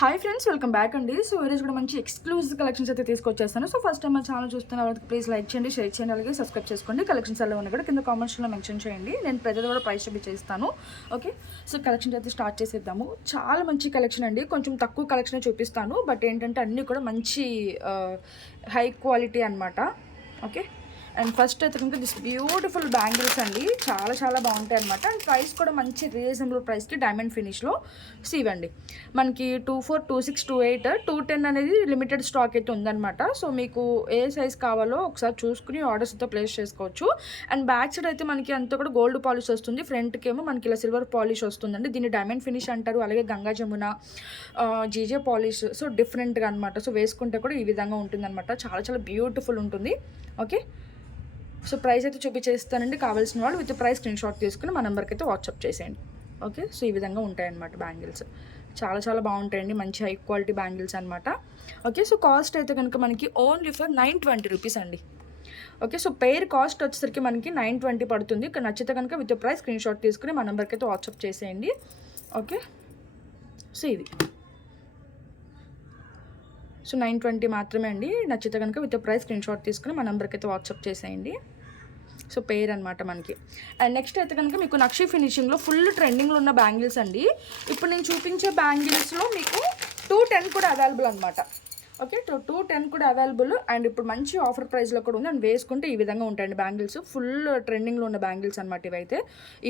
Hi friends, welcome back అండి. So ఈరోజు కూడా మంచి ఎక్స్క్లూజివ్ కలెక్షన్స్ అయితే తీసుకొచ్చేస్తాను. సో ఫస్ట్ టైం మన ఛానల్ చూస్తున్న వాళ్ళకి ప్లీజ్ లైక్ చేయండి, షేర్ చేయండి, అలాగే సబ్స్క్రైబ్ చేసుకోండి. కలెక్షన్స్ ఎలా ఉన్నాయి కూడా కింద కామెంట్స్లో మెన్షన్ చేయండి. నేను ప్రజలు కూడా ప్రైస్ చూపించేస్తాను. ఓకే, సో కలెక్షన్స్ అయితే స్టార్ట్ చేసేద్దాము. చాలా మంచి కలెక్షన్ అండి. కొంచెం తక్కువ కలెక్షన్ చూపిస్తాను, బట్ ఏంటంటే అన్నీ కూడా మంచి హై క్వాలిటీ అనమాట. ఓకే, అండ్ ఫస్ట్ అయితే కనుక దిస్ బ్యూటిఫుల్ బ్యాంగిల్స్ అండి. చాలా చాలా బాగుంటాయి అనమాట. అండ్ ప్రైస్ కూడా మంచి రీజనబుల్ ప్రైస్కి డైమండ్ ఫినిష్లో ఇవ్వండి. మనకి 24, 26, 28, 210 అనేది లిమిటెడ్ స్టాక్ అయితే ఉందన్నమాట. సో మీకు ఏ సైజ్ కావాలో ఒకసారి చూసుకుని ఆర్డర్స్ అయితే ప్లేస్ చేసుకోవచ్చు. అండ్ బ్యాక్ సైడ్ అయితే మనకి అంతా కూడా గోల్డ్ పాలిష్ వస్తుంది. ఫ్రంట్కి ఏమో మనకి ఇలా సిల్వర్ పాలిష్ వస్తుందండి. దీన్ని డైమండ్ ఫినిష్ అంటారు. అలాగే Ganga Jamuna, GJ polish, so డిఫరెంట్గా అనమాట. సో వేసుకుంటే కూడా ఈ విధంగా ఉంటుందన్నమాట. చాలా చాలా బ్యూటిఫుల్ ఉంటుంది. ఓకే, సో ప్రైస్ అయితే చూపించేస్తానండి. కావాల్సిన వాళ్ళు విత్ ప్రైస్ స్క్రీన్ షాట్ తీసుకుని మా నెంబర్కి అయితే వాట్సాప్ చేసేయండి. ఓకే, సో ఈ విధంగా ఉంటాయన్నమాట బ్యాంగిల్స్. చాలా చాలా బాగుంటాయండి. మంచి హై క్వాలిటీ బ్యాంగిల్స్ అనమాట. ఓకే, సో కాస్ట్ అయితే కనుక మనకి ఓన్లీ ఫర్ 920 రూపీస్ అండి. ఓకే, సో పెయిర్ కాస్ట్ వచ్చేసరికి మనకి 920 పడుతుంది. నచ్చితే కనుక విత్ ప్రైస్ స్క్రీన్ షాట్ తీసుకుని మా నెంబర్కి అయితే వాట్సాప్ చేసేయండి. ఓకే, సో ఇది సో 920 మాత్రమే అండి. నచ్చితే కనుక విత్ ప్రైస్ స్క్రీన్ షాట్ తీసుకుని మా నెంబర్కి అయితే వాట్సాప్ చేసేయండి. సో పేర్ అనమాట మనకి. అండ్ నెక్స్ట్ అయితే కనుక మీకు నక్షి ఫినిషింగ్లో ఫుల్ ట్రెండింగ్లో ఉన్న బ్యాంగిల్స్ అండి. ఇప్పుడు నేను చూపించే బ్యాంగిల్స్లో మీకు 210 కూడా అవైలబుల్ అనమాట. ఓకే, 210 కూడా అవైలబుల్. అండ్ ఇప్పుడు మంచి ఆఫర్ ప్రైస్లో కూడా ఉంది. అండ్ వేసుకుంటే ఈ విధంగా ఉంటాయండి బ్యాంగిల్స్. ఫుల్ ట్రెండింగ్లో ఉన్న బ్యాంగిల్స్ అనమాట ఇవైతే.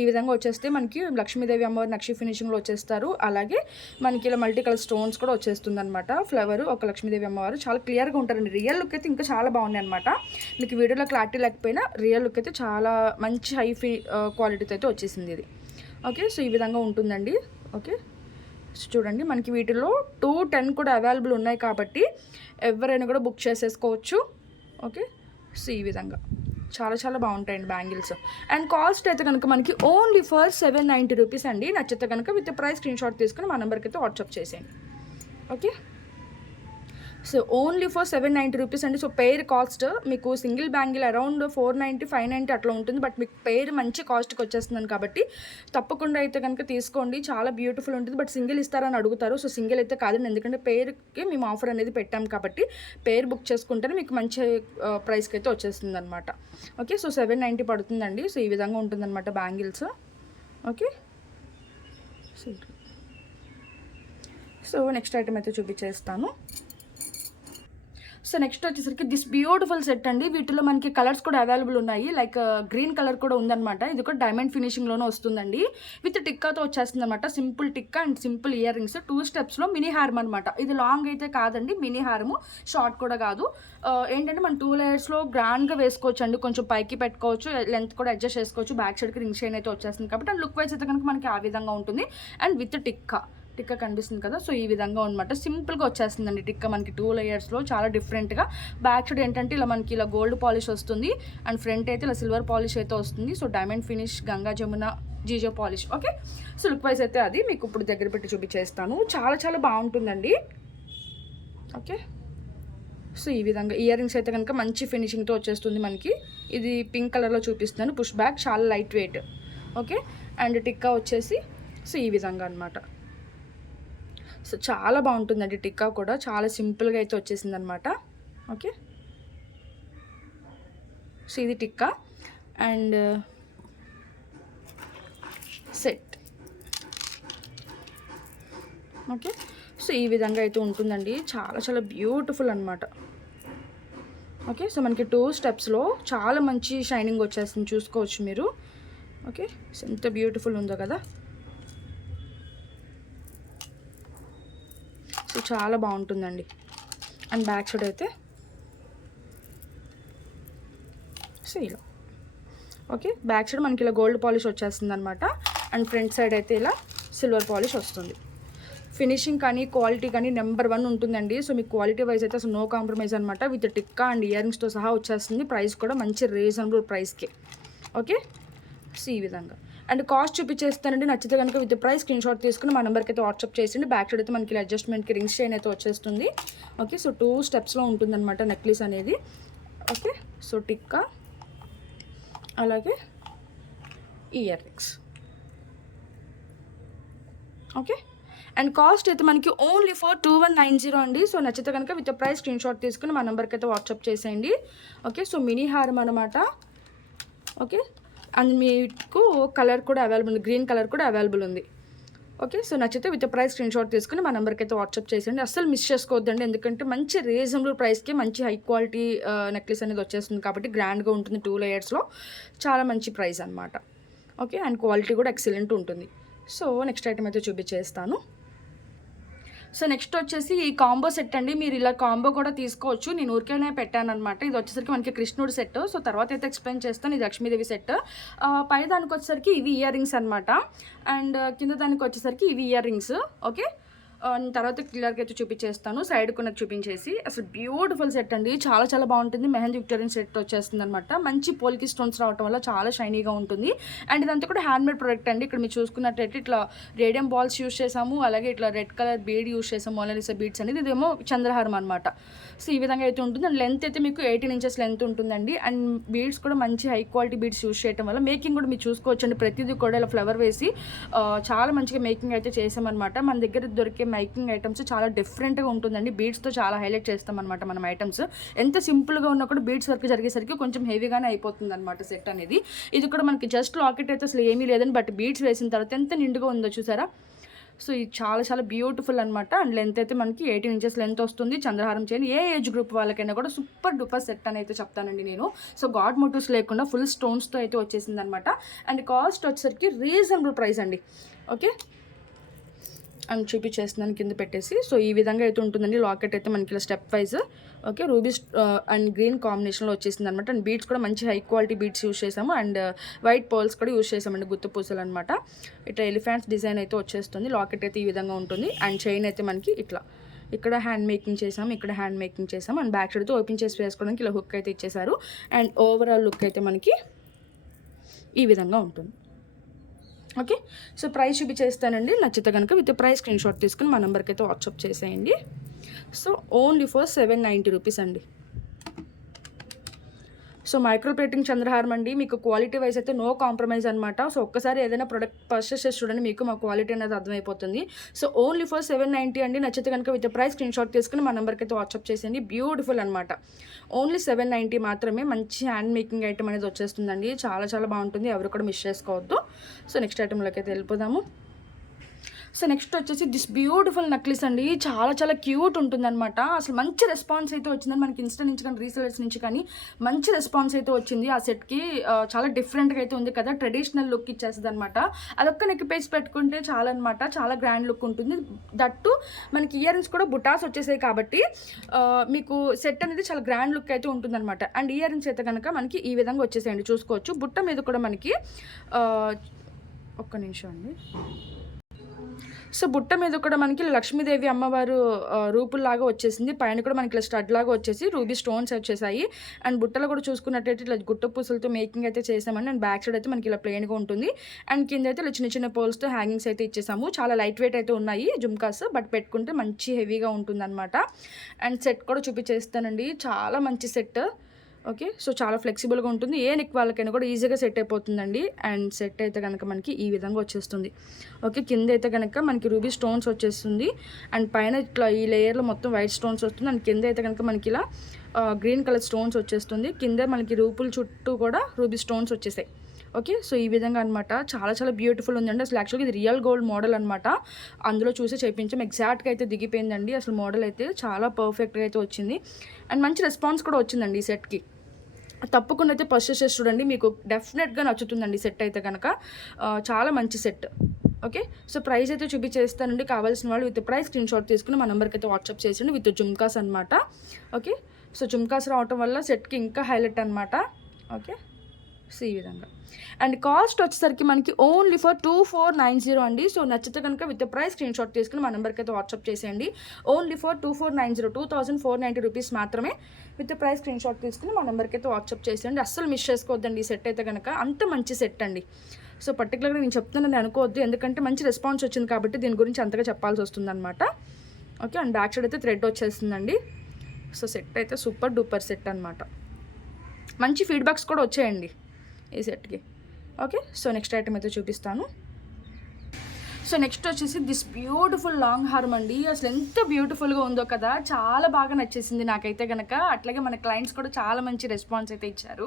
ఈ విధంగా వచ్చేస్తే మనకి లక్ష్మీదేవి అమ్మవారి నక్షి ఫినిషింగ్లో వచ్చేస్తారు. అలాగే మనకి ఇలా మల్టీ కలర్ స్టోన్స్ కూడా వచ్చేస్తుంది అనమాట. ఫ్లవర్ ఒక లక్ష్మీదేవి అమ్మవారు చాలా క్లియర్గా ఉంటారండి. రియల్ లుక్ అయితే ఇంకా చాలా బాగుంది అనమాట. మీకు వీడియోలో క్లారిటీ లేకపోయినా రియల్ లుక్ అయితే చాలా మంచి హై క్వాలిటీతో అయితే వచ్చేసింది ఇది. ఓకే, సో ఈ విధంగా ఉంటుందండి. ఓకే, చూడండి మనకి వీటిలో 210 కూడా అవైలబుల్ ఉన్నాయి కాబట్టి ఎవరైనా కూడా బుక్ చేసేసుకోవచ్చు. ఓకే, సో ఈ విధంగా చాలా చాలా బాగుంటాయండి బ్యాంగిల్స్. అండ్ కాస్ట్ అయితే కనుక మనకి ఓన్లీ ఫర్ 790 రూపీస్ అండి. నచ్చితే కనుక విత్ ప్రైస్ స్క్రీన్ షాట్ తీసుకుని మా నెంబర్కి అయితే వాట్సాప్ చేసేయండి. Okay, so only for 790 rupees అండి. సో పెయిర్ కాస్ట్ మీకు సింగిల్ బ్యాంగిల్ అరౌండ్ 490, 590 అట్లా ఉంటుంది. బట్ మీకు పెయిర్ మంచి కాస్ట్కి వచ్చేస్తున్నాను కాబట్టి తప్పకుండా అయితే కనుక తీసుకోండి. చాలా బ్యూటిఫుల్ ఉంటుంది. బట్ సింగిల్ ఇస్తారని అడుగుతారు. సో సింగిల్ అయితే కాదండి, ఎందుకంటే పెయిర్కి మేము ఆఫర్ అనేది పెట్టాం కాబట్టి పెయిర్ బుక్ చేసుకుంటేనే మీకు మంచి ప్రైస్కి అయితే వచ్చేస్తుంది అనమాట. ఓకే, సో 790 పడుతుందండి. సో ఈ విధంగా ఉంటుందన్నమాట bangles. Okay, so next item అయితే చూపించేస్తాను. సో నెక్స్ట్ వచ్చేసరికి దిస్ బ్యూటిఫుల్ సెట్ అండి. వీటిలో మనకి కలర్స్ కూడా అవైలబుల్ ఉన్నాయి. లైక్ గ్రీన్ కలర్ కూడా ఉందన్నమాట. ఇది కూడా డైమండ్ ఫినిషింగ్లోనే వస్తుందండి. విత్ టిక్కాతో వచ్చేస్తుంది అనమాట. Simple tikka and simple earrings 2 స్టెప్స్లో మినీ హార్మ్ అనమాట. ఇది లాంగ్ అయితే కాదండి, మినీ హార్మ్, షార్ట్ కూడా కాదు. ఏంటంటే మనం 2 లేయర్స్లో గ్రాండ్గా వేసుకోవచ్చు అండి. కొంచెం పైకి పెట్టుకోవచ్చు, లెంత్ కూడా అడ్జస్ట్ చేసుకోవచ్చు. బ్యాక్ సైడ్కి రింగ్ షైన్ అయితే వచ్చేస్తుంది కాబట్టి అండ్ లుక్ వైజ్ అయితే కనుక మనకి ఆ విధంగా ఉంటుంది. అండ్ విత్ టిక్కా కనిపిస్తుంది కదా. సో ఈ విధంగా అనమాట. సింపుల్గా వచ్చేస్తుందండి టిక్కా మనకి 2 లేయర్స్లో. చాలా డిఫరెంట్గా. బ్యాక్ సైడ్ ఏంటంటే ఇలా మనకి ఇలా గోల్డ్ పాలిష్ వస్తుంది. అండ్ ఫ్రంట్ అయితే ఇలా సిల్వర్ పాలిష్ అయితే వస్తుంది. So diamond finish, Ganga Jamuna, జీజో polish. Okay, so look wise అయితే అది మీకు ఇప్పుడు దగ్గర పెట్టి చూపించేస్తాను. చాలా చాలా బాగుంటుందండి. ఓకే, సో ఈ విధంగా ఇయర్ రింగ్స్ అయితే కనుక మంచి ఫినిషింగ్తో వచ్చేస్తుంది మనకి. ఇది పింక్ కలర్లో చూపిస్తున్నాను. పుష్ బ్యాక్, చాలా light weight. Okay, and tikka వచ్చేసి సో ఈ విధంగా అనమాట. సో చాలా బాగుంటుందండి టిక్కా కూడా. చాలా సింపుల్గా అయితే వచ్చేసింది అనమాట. ఓకే, సో ఇది tikka and set. Okay, so ఈ విధంగా అయితే ఉంటుందండి. చాలా చాలా బ్యూటిఫుల్ అనమాట. ఓకే, సో మనకి 2 స్టెప్స్లో చాలా మంచి షైనింగ్ వచ్చేస్తుంది, చూసుకోవచ్చు మీరు. ఓకే, సో ఎంత బ్యూటిఫుల్ ఉందో కదా. సో చాలా బాగుంటుందండి. అండ్ బ్యాక్ సైడ్ అయితే సో ఇలా. ఓకే, బ్యాక్ సైడ్ మనకి ఇలా గోల్డ్ పాలిష్ వచ్చేస్తుంది అనమాట. అండ్ ఫ్రంట్ సైడ్ అయితే ఇలా సిల్వర్ పాలిష్ వస్తుంది. ఫినిషింగ్ కానీ క్వాలిటీ కానీ నెంబర్ 1 ఉంటుందండి. సో మీకు క్వాలిటీ వైజ్ అయితే అసలు నో కాంప్రమైజ్ అనమాట. విత్ టిక్కా అండ్ ఇయర్ రింగ్స్తో సహా వచ్చేస్తుంది. ప్రైస్ కూడా మంచి రీజనబుల్ ప్రైస్కి. ఓకే, సో ఈ విధంగా. అండ్ కాస్ట్ చూపించేస్తానండి. నచ్చితే కనుక విత్ ప్రైస్ స్క్రీన్ షాట్ తీసుకుని మా నెంబర్కి అయితే వాట్సాప్ చేసిండి. బ్యాక్ సైడ్ అయితే మనకి అడ్జస్ట్మెంట్కి రింగ్స్ చైన్ అయితే వచ్చేస్తుంది. ఓకే, సో 2 స్టెప్స్లో ఉంటుందన్నమాట నెక్లెస్ అనేది. ఓకే, సో టిక్కా అలాగే ear rings. Okay, and cost అయితే మనకి ఓన్లీ ఫర్ 2190 అండి. సో నచ్చితే కనుక విత్ ప్రైస్ స్క్రీన్ షాట్ తీసుకుని మా నెంబర్కి అయితే వాట్సాప్ చేసేయండి. ఓకే, సో మినీ హారం అనమాట. ఓకే, అండ్ మీకు కలర్ కూడా అవైలబుల్ ఉంది, గ్రీన్ కలర్ కూడా అవైలబుల్ ఉంది. ఓకే, సో నచ్చితే విత్ ప్రైస్ స్క్రీన్ షాట్ తీసుకుని మా నెంబర్కి అయితే వాట్సాప్ చేసేయండి. అస్సలు మిస్ చేసుకోవద్దండి, ఎందుకంటే మంచి రీజనబుల్ ప్రైస్కి మంచి హై క్వాలిటీ నెక్లెస్ అనేది వచ్చేస్తుంది కాబట్టి గ్రాండ్గా ఉంటుంది. 2 లేయర్స్లో చాలా మంచి ప్రైస్ అనమాట. ఓకే, అండ్ క్వాలిటీ కూడా ఎక్సలెంట్ ఉంటుంది. సో నెక్స్ట్ ఐటమ్ అయితే చూపించేస్తాను. సో నెక్స్ట్ వచ్చేసి ఈ కాంబో సెట్ అండి. మీరు ఇలా కాంబో కూడా తీసుకోవచ్చు, నేను ఊరికేనే పెట్టాను అనమాట. ఇది వచ్చేసరికి మనకి కృష్ణుడు సెట్. సో తర్వాత అయితే ఎక్స్ప్లెయిన్ చేస్తాను. ఇది లక్ష్మీదేవి సెట్. పై దానికి వచ్చేసరికి ఇవి ఇయర్ రింగ్స్ అనమాట, అండ్ కింద దానికి వచ్చేసరికి ఇవి ఇయర్ రింగ్స్. ఓకే, తర్వాత క్లియర్గా అయితే చూపించేస్తాను. సైడ్ కొన్నది చూపించేసి, అసలు బ్యూటిఫుల్ సెట్ అండి, చాలా చాలా బాగుంటుంది. మెహందీ విక్టోరియన్ సెట్ వచ్చేస్తుంది అనమాట. మంచి పోల్కి స్టోన్స్ రావడం వల్ల చాలా షైనీగా ఉంటుంది. అండ్ ఇదంతా కూడా హ్యాండ్మేడ్ ప్రొడక్ట్ అండి. ఇక్కడ మీరు చూసుకున్నట్టయితే ఇట్లా రేడియం బాల్స్ యూస్ చేసాము, అలాగే ఇట్లా రెడ్ కలర్ బీడ్ యూస్ చేసాము, మోనాలిసా బీడ్స్ అనేది. ఇదేమో చంద్రహారం అనమాట. సో ఈ విధంగా అయితే ఉంటుంది. అండ్ లెంత్ అయితే మీకు 18 ఇంచెస్ లెంత్ ఉంటుందండి. అండ్ బీడ్స్ కూడా మంచి హై క్వాలిటీ బీడ్స్ యూస్ చేయడం వల్ల మేకింగ్ కూడా మీరు చూసుకోవచ్చండి. ప్రతిదీ కూడా ఇలా ఫ్లవర్ వేసి చాలా మంచిగా మేకింగ్ అయితే చేసామన్నమాట. మన దగ్గర దొరికే మేకింగ్ ఐటమ్స్ చాలా డిఫరెంట్గా ఉంటుందండి. బీడ్స్తో చాలా హైలైట్ చేస్తామన్నమాట మనం ఐటమ్స్. ఎంత సింపుల్గా ఉన్నా కూడా బీడ్స్ వర్క్ జరిగేసరికి కొంచెం హెవీగానే అయిపోతుంది అనమాట సెట్ అనేది. ఇది కూడా మనకి జస్ట్ లాకెట్ అయితే అసలు ఏమీ లేదని, బట్ బీడ్స్ వేసిన తర్వాత ఎంత నిండుగా ఉందో చూసారా. సో ఇది చాలా చాలా బ్యూటిఫుల్ అనమాట. అండ్ లెంత్ అయితే మనకి 18 ఇంచెస్ లెంత్ వస్తుంది. చంద్రహారం చేయని ఏ ఏజ్ గ్రూప్ వాళ్ళకైనా కూడా సూపర్ డూపర్ సెట్ అని అయితే చెప్తానండి నేను. సో గాడ్ మోటివ్స్ లేకుండా ఫుల్ స్టోన్స్తో అయితే వచ్చేసింది అనమాట. అండ్ కాస్ట్ వచ్చేసరికి రీజనబుల్ ప్రైస్ అండి. ఓకే, అండ్ చూపించేస్తున్నాను కింద పెట్టేసి. సో ఈ విధంగా అయితే ఉంటుందండి. లాకెట్ అయితే మనకి ఇలా step wise. Okay, rubies and green కాంబినేషన్లో వచ్చేసింది అనమాట. అండ్ బీడ్స్ కూడా మంచి హై క్వాలిటీ బీడ్స్ యూస్ చేసాము, అండ్ వైట్ పర్ల్స్ కూడా యూస్ చేసామండి, గుత్తు పూసలు అనమాట. ఇట్లా ఎలిఫెంట్స్ డిజైన్ అయితే వచ్చేస్తుంది. లాకెట్ అయితే ఈ విధంగా ఉంటుంది. అండ్ చైన్ అయితే మనకి ఇట్లా ఇక్కడ హ్యాండ్ మేకింగ్ చేసాము, ఇక్కడ హ్యాండ్ మేకింగ్ చేసాము. అండ్ బ్యాక్ సైడ్తో ఓపెన్ చేసి వేసుకోవడానికి ఇలా హుక్ అయితే ఇచ్చేసారు. అండ్ ఓవరాల్ లుక్ అయితే మనకి ఈ విధంగా ఉంటుంది. ఓకే, సో ప్రైస్ చూపించేస్తానండి. నచ్చితే కనుక విత్ ప్రైస్ స్క్రీన్ షాట్ తీసుకుని మా నెంబర్కి అయితే వాట్సాప్ చేసేయండి. సో ఓన్లీ ఫర్ 790 రూపీస్ అండి. సో మైక్రో ప్లేటింగ్ చంద్రహారం అండి. మీకు క్వాలిటీ వైజ్ అయితే నో కాంప్రమైజ్ అనమాట. సో ఒక్కసారి ఏదైనా ప్రొడక్ట్ పర్చేస్ చేసి చూడండి, మీకు మా క్వాలిటీ అనేది అర్థమైపోతుంది. సో ఓన్లీ ఫర్ 790 అండి. నచ్చితే కనుక విత్ ప్రైస్ స్క్రీన్ షాట్ తీసుకుని మా నెంబర్కి అయితే వాట్సాప్ చేసేయండి. బ్యూటిఫుల్ అనమాట. ఓన్లీ 790 మాత్రమే. మంచి హ్యాండ్ మేకింగ్ ఐటమ్ అనేది వచ్చేస్తుందండి. చాలా చాలా బాగుంటుంది, ఎవరు కూడా మిస్ చేసుకోవద్దు. సో నెక్స్ట్ ఐటెంలోకి అయితే వెళ్ళిపోదాము. సో నెక్స్ట్ వచ్చేసి దిస్ బ్యూటిఫుల్ నెక్లెస్ అండి. చాలా చాలా క్యూట్ ఉంటుందన్నమాట. అసలు మంచి రెస్పాన్స్ అయితే వచ్చిందని మనకి ఇన్స్టా నుంచి కానీ రీసెలర్స్ నుంచి కానీ మంచి రెస్పాన్స్ అయితే వచ్చింది. ఆ సెట్కి చాలా డిఫరెంట్గా అయితే ఉంది కదా, ట్రెడిషనల్ లుక్ ఇచ్చేస్తుంది అనమాట. అదొక్క నెక్ పేస్ పెట్టుకుంటే చాలా అనమాట, చాలా గ్రాండ్ లుక్ ఉంటుంది. దట్టు మనకి ఇయర్ రింగ్స్ కూడా బుటాస్ వచ్చేసాయి కాబట్టి మీకు సెట్ అనేది చాలా గ్రాండ్ లుక్ అయితే ఉంటుందన్నమాట. అండ్ ఇయర్ రింగ్స్ అయితే కనుక మనకి ఈ విధంగా వచ్చేసాయండి, చూసుకోవచ్చు. బుట్ట మీద కూడా మనకి ఒక్క నిమిషం అండి. సో బుట్ట మీద కూడా మనకి లక్ష్మీదేవి అమ్మవారు రూపుల్లాగా వచ్చేసింది. పైన కూడా మనకి ఇలా స్టడ్ లాగా వచ్చేసి రూబీ స్టోన్స్ వచ్చేసాయి. అండ్ బుట్టలో కూడా చూసుకున్నట్టయితే ఇట్లా గుట్ట పూసలతో మేకింగ్ అయితే చేసామండి. అండ్ బ్యాక్ సైడ్ అయితే మనకి ఇలా ప్లెయిన్గా ఉంటుంది. అండ్ కింద అయితే ఇలా చిన్న చిన్న పోల్స్తో హ్యాంగింగ్స్ అయితే ఇచ్చేసాము. చాలా లైట్ వెయిట్ అయితే ఉన్నాయి జుమ్కాస్, బట్ పెట్టుకుంటే మంచి హెవీగా ఉంటుంది అనమాట. అండ్ సెట్ కూడా చూపించేస్తానండి, చాలా మంచి సెట్. ఓకే, సో చాలా ఫ్లెక్సిబుల్గా ఉంటుంది. ఏ నెక్ వాళ్ళకైనా కూడా ఈజీగా సెట్ అయిపోతుందండి. అండ్ సెట్ అయితే కనుక మనకి ఈ విధంగా వచ్చేస్తుంది. ఓకే, కింద అయితే కనుక మనకి రూబీ స్టోన్స్ వచ్చేస్తుంది. అండ్ పైన ఇట్లా ఈ లేయర్లో మొత్తం వైట్ స్టోన్స్ వస్తుంది. అండ్ కింద అయితే కనుక మనకి ఇలా గ్రీన్ కలర్ స్టోన్స్ వచ్చేస్తుంది. కింద మనకి రూపుల చుట్టూ కూడా రూబీ స్టోన్స్ వచ్చేసాయి. ఓకే, సో ఈ విధంగా అనమాట. చాలా చాలా బ్యూటిఫుల్ ఉందండి. అసలు యాక్చువల్గా ఇది రియల్ గోల్డ్ మోడల్ అనమాట. అందులో చూసి చేయించాం, ఎగ్జాక్ట్గా అయితే దిగిపోయిందండి. అసలు మోడల్ అయితే చాలా పర్ఫెక్ట్గా అయితే వచ్చింది. అండ్ మంచి రెస్పాన్స్ కూడా వచ్చిందండి ఈ సెట్కి. తప్పకుండా అయితే పర్చేస్ చేసి చూడండి, మీకు డెఫినెట్గా నచ్చుతుందండి సెట్ అయితే కనుక. చాలా మంచి సెట్. ఓకే, సో ప్రైస్ అయితే చూపించేస్తానండి. కావాల్సిన వాళ్ళు విత్ ప్రైస్ స్క్రీన్ షాట్ తీసుకుని మా నెంబర్కి అయితే వాట్సాప్ చేయండి. విత్ జుమ్కాస్ అనమాట. ఓకే, సో జుమ్కాస్ రావటం వల్ల సెట్కి ఇంకా హైలైట్ అనమాట. ఓకే, సో ఈ విధంగా. అండ్ కాస్ట్ వచ్చేసరికి మనకి ఓన్లీ ఫర్ 2490 అండి. సో నచ్చితే కనుక విత్ ప్రైస్ స్క్రీన్ షాట్ తీసుకుని మా నెంబర్కి అయితే వాట్సాప్ చేసేయండి. ఓన్లీ ఫర్ 2490, 2490 రూపీస్ మాత్రమే. విత్ ప్రైస్ స్క్రీన్ షాట్ తీసుకుని మా నెంబర్కి అయితే వాట్సాప్ చేసేయండి. అస్సలు మిస్ చేసుకోవద్దండి ఈ సెట్ అయితే కనుక, అంత మంచి సెట్ అండి. సో పర్టికులర్గా నేను చెప్తున్నాను అనుకోవద్దు, ఎందుకంటే మంచి రెస్పాన్స్ వచ్చింది కాబట్టి దీని గురించి అంతగా చెప్పాల్సి వస్తుంది అనమాట. ఓకే, అండ్ బ్యాక్ సైడ్ అయితే థ్రెడ్ వచ్చేస్తుందండి. సో సెట్ అయితే సూపర్ డూపర్ సెట్ అనమాట. మంచి ఫీడ్బ్యాక్స్ కూడా వచ్చాయండి ఈ సెట్కి. ఓకే, సో నెక్స్ట్ ఐటమ్ అయితే చూపిస్తాను. సో నెక్స్ట్ వచ్చేసి దిస్ బ్యూటిఫుల్ లాంగ్ హార్మ్ అండి. అసలు ఎంత బ్యూటిఫుల్గా ఉందో కదా, చాలా బాగా నచ్చేసింది నాకైతే కనుక. అట్లాగే మన క్లయింట్స్ కూడా చాలా మంచి రెస్పాన్స్ అయితే ఇచ్చారు.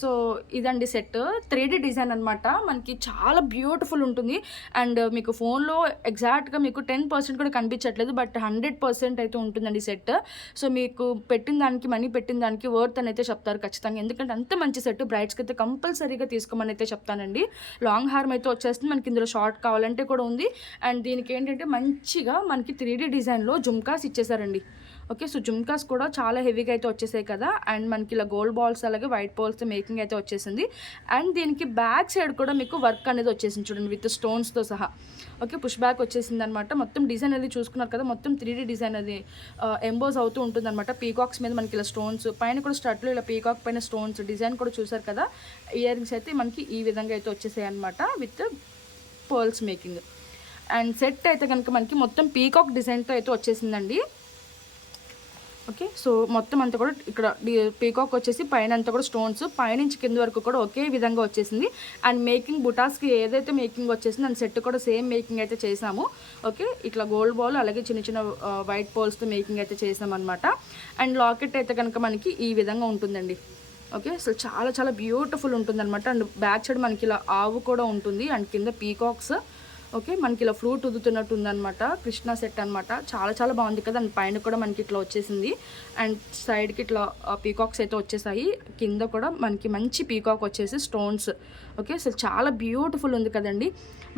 సో ఇదండి సెట్, 3D డిజైన్ అనమాట. మనకి చాలా బ్యూటిఫుల్ ఉంటుంది. అండ్ మీకు ఫోన్లో ఎగ్జాక్ట్గా మీకు 10% కూడా కనిపించట్లేదు, బట్ 100% అయితే ఉంటుందండి సెట్. సో మీకు పెట్టిన దానికి, మనీ పెట్టిన దానికి వర్త్ అని అయితే చెప్తారు ఖచ్చితంగా. ఎందుకంటే అంత మంచి సెట్ బ్రైడ్స్కి అయితే కంపల్సరీగా తీసుకోమని అయితే చెప్తానండి. లాంగ్ హార్మ్ అయితే వచ్చేస్తుంది. మనకి ఇందులో షార్ట్ కావాలంటే కూడా ఉంది. అండ్ దీనికి ఏంటంటే మంచిగా మనకి 3D డిజైన్లో జుమ్కాస్ ఇచ్చేసారండి. ఓకే, సో జుమ్కాస్ కూడా చాలా హెవీగా అయితే వచ్చేసాయి కదా. అండ్ మనకి ఇలా గోల్డ్ బాల్స్ అలాగే వైట్ బాల్స్తో మేకింగ్ అయితే వచ్చేసింది. అండ్ దీనికి బ్యాక్ సైడ్ కూడా మీకు వర్క్ అనేది వచ్చేసింది చూడండి, విత్ స్టోన్స్తో సహా. ఓకే, పుష్ బ్యాక్ వచ్చేసింది అనమాట. మొత్తం డిజైన్ అది చూసుకున్నారు కదా, మొత్తం 3D డిజైన్ అది ఎంబోజ్ అవుతూ ఉంటుంది అనమాట. పీకాక్స్ మీద మనకి ఇలా స్టోన్స్, పైన కూడా స్టడ్లో ఇలా పీకాక్ పైన స్టోన్స్ డిజైన్ కూడా చూసారు కదా. ఇయర్ రింగ్స్ అయితే మనకి ఈ విధంగా అయితే వచ్చేసాయి అనమాట, with pearls making. And set అయితే కనుక మనకి మొత్తం పీకాక్ డిజైన్తో అయితే వచ్చేసిందండి. ఓకే, సో మొత్తం అంతా కూడా ఇక్కడ పీకాక్ వచ్చేసి పైన అంతా కూడా స్టోన్స్, పైనుంచి కింద వరకు కూడా ఒకే విధంగా వచ్చేసింది. అండ్ మేకింగ్ బుటాస్కి ఏదైతే మేకింగ్ వచ్చేసింది అండ్ సెట్ కూడా సేమ్ మేకింగ్ అయితే చేసాము. ఓకే, ఇట్లా గోల్డ్ బాల్ అలాగే చిన్న చిన్న వైట్ బాల్స్తో మేకింగ్ అయితే చేసామన్నమాట. అండ్ లాకెట్ అయితే కనుక మనకి ఈ విధంగా ఉంటుందండి. ఓకే, అసలు చాలా చాలా బ్యూటిఫుల్ ఉంటుంది అనమాట. అండ్ బ్యాక్ సైడ్ మనకి ఇలా ఆవు కూడా ఉంటుంది. అండ్ కింద పీకాక్స్. ఓకే, మనకి ఇలా ఫ్రూట్ ఉదుతున్నట్టు ఉందనమాట. కృష్ణ సెట్ అనమాట. చాలా చాలా బాగుంది కదా. అండ్ పైన కూడా మనకి ఇట్లా వచ్చేసింది. అండ్ సైడ్కి ఇట్లా పీకాక్స్ అయితే వచ్చేసాయి. కింద కూడా మనకి మంచి పీకాక్ వచ్చేసి స్టోన్స్. ఓకే, అసలు చాలా బ్యూటిఫుల్ ఉంది కదండి.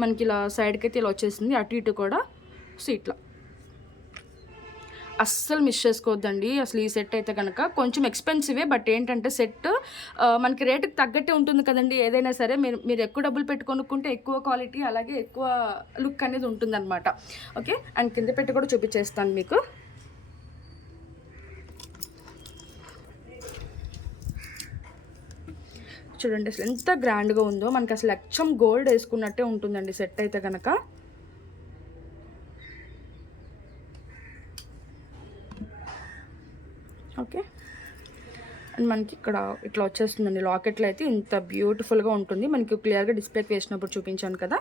మనకి ఇలా సైడ్కి అయితే ఇలా వచ్చేసింది, అటు ఇటు కూడా. సో ఇట్లా అస్సలు మిస్ చేసుకోవద్దండి. అసలు ఈ సెట్ అయితే కనుక కొంచెం ఎక్స్పెన్సివే, బట్ ఏంటంటే సెట్ మనకి రేటుకి తగ్గట్టే ఉంటుంది కదండి. ఏదైనా సరే మీరు ఎక్కువ డబ్బులు పెట్టి కొనుక్కుంటే ఎక్కువ క్వాలిటీ అలాగే ఎక్కువ లుక్ అనేది ఉంటుందన్నమాట. ఓకే, అండ్ కింద పెట్టి కూడా చూపించేస్తాను మీకు. చూడండి అసలు ఎంత గ్రాండ్గా ఉందో. మనకి అసలు అచ్చం గోల్డ్ వేసుకున్నట్టే ఉంటుందండి సెట్ అయితే కనుక. ఓకే, అండ్ మనకి ఇక్కడ ఇట్లా వచ్చేస్తుందండి. లాకెట్లో అయితే ఇంత బ్యూటిఫుల్గా ఉంటుంది. మనకి క్లియర్గా డిస్ప్లేకి వేసినప్పుడు చూపించాను కదా.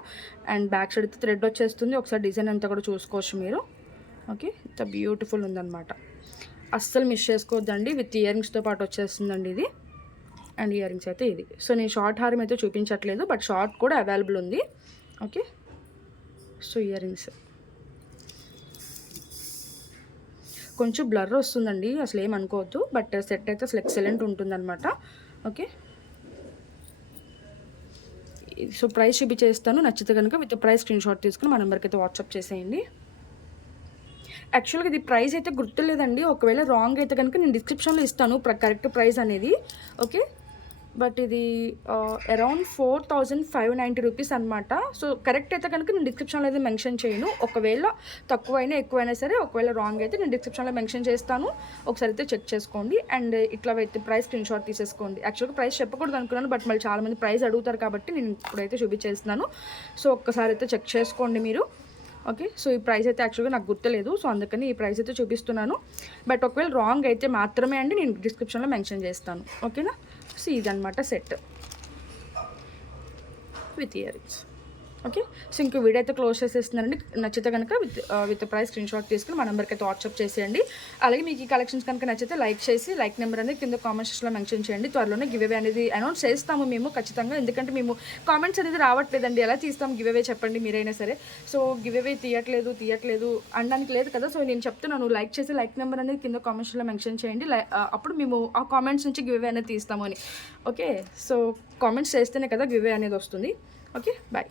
అండ్ బ్యాక్ సైడ్ అయితే థ్రెడ్ వచ్చేస్తుంది. ఒకసారి డిజైన్ అంతా కూడా చూసుకోవచ్చు మీరు. ఓకే, ఇంత బ్యూటిఫుల్ ఉందన్నమాట. అస్సలు మిస్ చేసుకోవద్దండి. విత్ ఇయర్ రింగ్స్తో పాటు వచ్చేస్తుందండి ఇది. అండ్ ఇయర్ రింగ్స్ అయితే ఇది. సో నేను షార్ట్ హారం అయితే చూపించట్లేదు, బట్ షార్ట్ కూడా అవైలబుల్ ఉంది. ఓకే, సో ఇయర్ రింగ్స్ కొంచెం బ్లర్ వస్తుందండి, అసలు ఏమనుకోవద్దు. బట్ సెట్ అయితే అసలు ఎక్సలెంట్ ఉంటుందన్నమాట. ఓకే, సో ప్రైస్ చూపించేస్తాను. నచ్చితే కనుక విత్ ప్రైస్ స్క్రీన్ షాట్ తీసుకుని మా నెంబర్కి అయితే వాట్సాప్ చేసేయండి. యాక్చువల్గా ఇది ప్రైస్ అయితే గుర్తులేదండి. ఒకవేళ రాంగ్ అయితే కనుక నేను డిస్క్రిప్షన్లో ఇస్తాను కరెక్ట్ ప్రైస్ అనేది. ఓకే, బట్ ఇది అరౌండ్ 4590 రూపీస్ అనమాట. సో కరెక్ట్ అయితే కనుక నేను డిస్క్రిప్షన్లో అయితే మెన్షన్ చేయను. ఒకవేళ తక్కువైనా ఎక్కువైనా సరే, ఒకవేళ రాంగ్ అయితే నేను డిస్క్రిప్షన్లో మెన్షన్ చేస్తాను. ఒకసారి అయితే చెక్ చేసుకోండి. అండ్ ఇట్లా అయితే ప్రైస్ స్క్రీన్ షాట్ తీసేసుకోండి. యాక్చువల్గా ప్రైస్ చెప్పకూడదు అనుకున్నాను, బట్ మళ్ళీ చాలామంది ప్రైస్ అడుగుతారు కాబట్టి నేను ఇప్పుడైతే చూపించేస్తున్నాను. సో ఒక్కసారి అయితే చెక్ చేసుకోండి మీరు. ఓకే, సో ఈ ప్రైస్ అయితే యాక్చువల్గా నాకు గుర్తులేదు, సో అందుకని ఈ ప్రైస్ అయితే చూపిస్తున్నాను. బట్ ఒకవేళ రాంగ్ అయితే మాత్రమే అండి నేను డిస్క్రిప్షన్లో మెన్షన్ చేస్తాను. ఓకేనా. సో ఇదనమాట set with ear rings. Okay, so ఇంకో వీడియో అయితే క్లోజ్ చేసేస్తున్నానండి. నచ్చితే కనుక విత్ ప్రైస్ స్క్రీన్ షాట్ తీసుకుని మా నెంబర్కి అయితే వాట్సాప్ చేసేయండి. అలాగే మీకు ఈ కలెక్షన్స్ కనుక నచ్చితే లైక్ చేసి లైక్ నెంబర్ అనేది కింద కామెంట్ సెక్షన్లో మెన్షన్ చేయండి. త్వరలోనే గివ్ అవే అనేది అనౌన్స్ చేస్తాము మేము ఖచ్చితంగా. ఎందుకంటే మేము కామెంట్స్ అనేది రావట్లేదండి, ఎలా తీస్తాం గివ్ అవే చెప్పండి మీరైనా సరే. సో గివ్ అవే తీయట్లేదు అనడానికి లేదు కదా. సో నేను చెప్తున్నాను, లైక్ చేసి లైక్ నెంబర్ అనేది కింద కామెంట్ సెక్షన్లో మెన్షన్ చేయండి. అప్పుడు మేము ఆ కామెంట్స్ నుంచి గివ్ అవే అనేది తీస్తాము అని. ఓకే, సో కామెంట్స్ చేస్తేనే కదా గివ్ అవే అనేది వస్తుంది. Okay, bye.